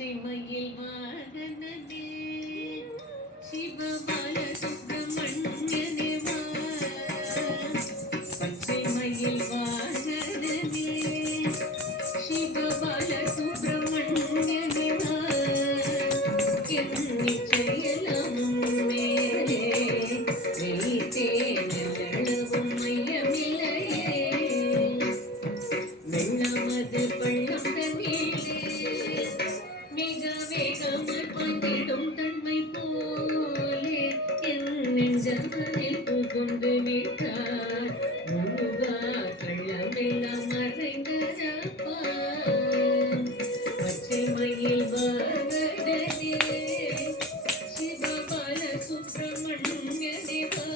பச்சைமயில் வாகனனே சிவபால சுப்பிரமணியனே வா. பச்சைமயில் வாகனனே சிவபால சுப்பிரமணியனே வா. என் நிச்சயலம் மேலே வைத்தே நல்லளவும் மையமில்லையே. வெள்ளமது பள்ளம் தண்ணீரே மிக வேகமாய் பாய்ந்திடும் தன்மை போலே என் நெஞ்சமதில் புகுந்து விட்டார். முருகா கள்ளமெல்லாம் மறைந்ததப்பா. பச்சைமயில் வாகனனே சிவபால சுப்பிரமணியனே வா.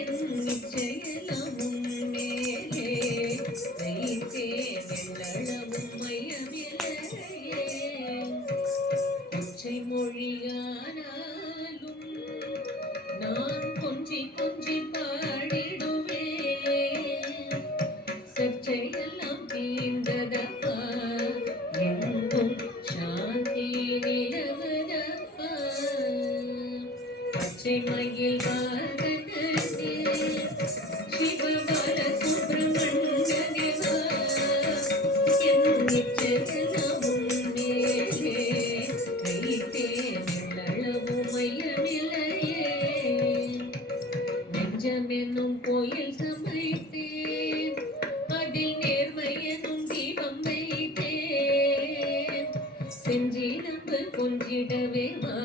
என் நிச்சயலமும் மேலே வைத்தே வெள்ளளவும் மையமில்லையே. பச்சை மொழியானாலும் நான் கொஞ்சி கொஞ்சி பாடிடுவேன். சர்ச்சையெல்லாம் தீர்ந்ததப்பா, எங்கும் சாந்தி நிலவதப்பா. பச்சைமயில் வாகனனே சிவபால சுப்பிரமணியனே வா. என் நிச்சயலமும் மேலே வைத்தே வெள்ளளவும் மையமில்லையே. நெஞ்சமெனும் கோயில் சமைத்தேன், அதில் நேர்மை எனும் தீபம் வைத்தேன். செஞ்சி நம்பு கொஞ்சிடவே வா.